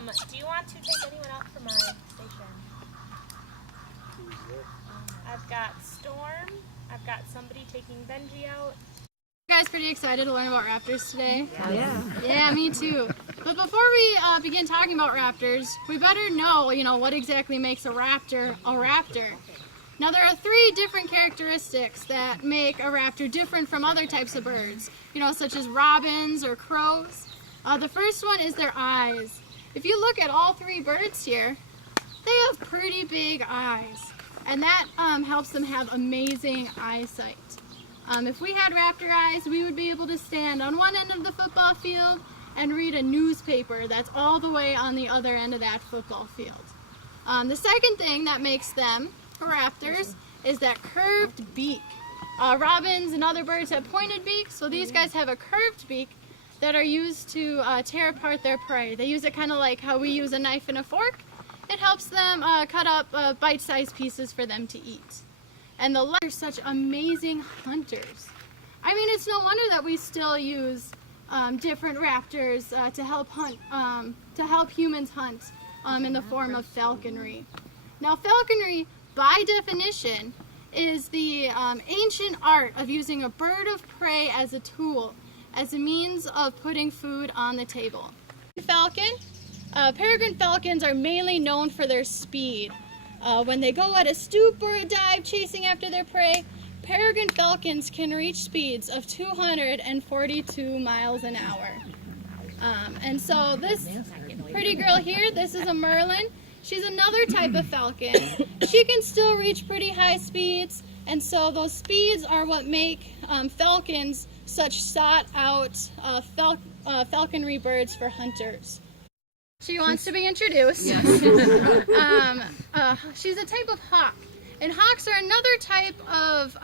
Do you want to take anyone out from my station? I've got Storm. I've got somebody taking Benji out. You guys pretty excited to learn about raptors today? Yeah. Yeah, me too. But before we begin talking about raptors, we better know, what exactly makes a raptor a raptor. Now, there are 3 different characteristics that make a raptor different from other types of birds, such as robins or crows. The first one is their eyes. If you look at all 3 birds here, they have pretty big eyes, and that helps them have amazing eyesight. If we had raptor eyes, we would be able to stand on one end of the football field and read a newspaper that's all the way on the other end of that football field. The second thing that makes them raptors is that curved beak. Robins and other birds have pointed beaks, so these guys have a curved beak that are used to tear apart their prey. They use it kind of like how we use a knife and a fork. It helps them cut up bite-sized pieces for them to eat. And the are such amazing hunters. I mean, it's no wonder that we still use different raptors to help hunt, to help humans hunt in the form of falconry. Now, falconry, by definition, is the ancient art of using a bird of prey as a tool, as a means of putting food on the table. Peregrine falcons are mainly known for their speed. When they go at a stoop or a dive chasing after their prey, peregrine falcons can reach speeds of 242 miles an hour. And so this pretty girl here, this is a merlin. She's another type of falcon. She can still reach pretty high speeds, and so those speeds are what make falcons such sought-out falconry birds for hunters. She wants to be introduced. Yes. She's a type of hawk, and hawks are another type of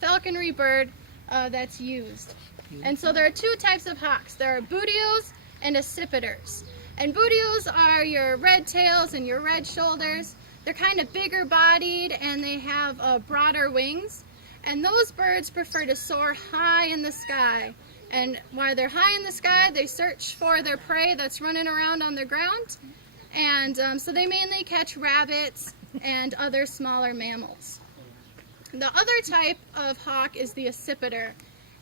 falconry bird that's used. And so there are 2 types of hawks. There are bootios and accipiters. And bootios are your red tails and your red shoulders. They're kind of bigger bodied and they have broader wings. And those birds prefer to soar high in the sky. And while they're high in the sky, they search for their prey that's running around on the ground. And so they mainly catch rabbits and other smaller mammals. The other type of hawk is the accipiter.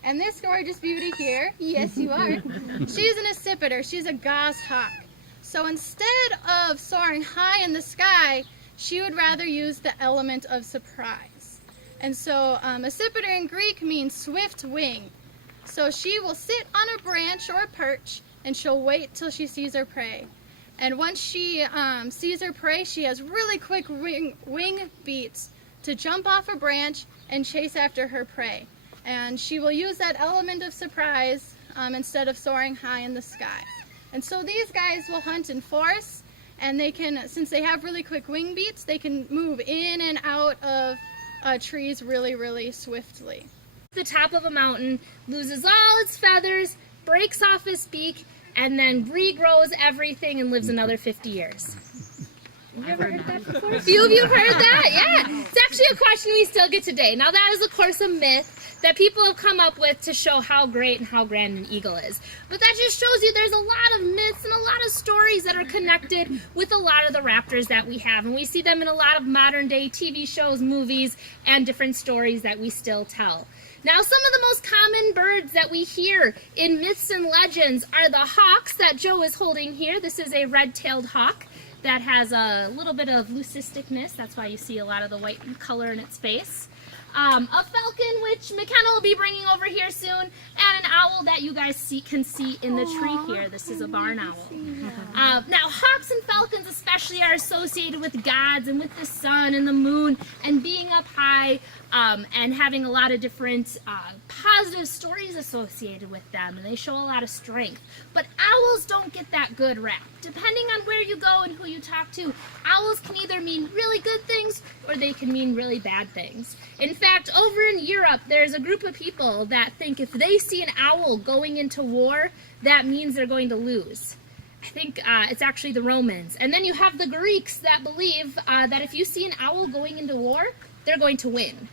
And this gorgeous beauty here, yes you are, she's an accipiter. She's a goshawk. So instead of soaring high in the sky, she would rather use the element of surprise. And so accipiter in Greek means swift wing. So she will sit on a branch or a perch, and she'll wait till she sees her prey. And once she sees her prey, she has really quick wing beats to jump off a branch and chase after her prey. And she will use that element of surprise instead of soaring high in the sky. And so these guys will hunt in forests, and they can, since they have really quick wing beats, they can move in and out of trees really, really swiftly. The top of a mountain, loses all its feathers, breaks off his beak, and then regrows everything and lives another 50 years. Have you ever heard that before? A few of you have heard that? Yeah. It's actually a question we still get today. Now that is, of course, a myth that people have come up with to show how great and how grand an eagle is. But that just shows you there's a lot of myths and a lot of stories that are connected with a lot of the raptors that we have. And we see them in a lot of modern day TV shows, movies, and different stories that we still tell. Now, some of the most common birds that we hear in myths and legends are the hawks that Joe is holding here. This is a red-tailed hawk that has a little bit of leucisticness. That's why you see a lot of the white color in its face. A falcon, which McKenna will be bringing over here soon, and an owl that you guys can see in the tree here. This is a barn owl. Now, hawks and falcons especially are associated with gods and with the sun and the moon and being up high and having a lot of different positive stories associated with them, and they show a lot of strength. But owls don't get that good rap. Depending on where you go and who you talk to, owls can either mean really good things or they can mean really bad things. In fact, over in Europe, there's a group of people that think if they see an owl going into war, that means they're going to lose. I think it's actually the Romans. And then you have the Greeks that believe that if you see an owl going into war, they're going to win.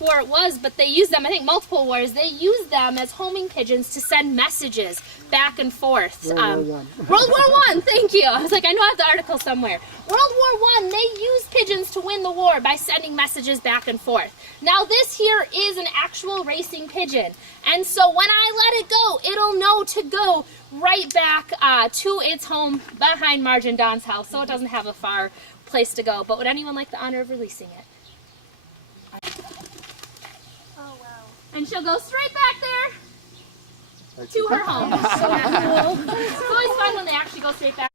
war it was, but they used them, I think multiple wars, they used them as homing pigeons to send messages back and forth. World War I. World War I, thank you. I was like, I know I have the article somewhere. World War I, they used pigeons to win the war by sending messages back and forth. Now this here is an actual racing pigeon, and so when I let it go, it'll know to go right back to its home behind Marge and Don's house, so it doesn't have a far place to go. But would anyone like the honor of releasing it? Oh, wow. And she'll go straight back there to her home. So cool. It's always fun when they actually go straight back.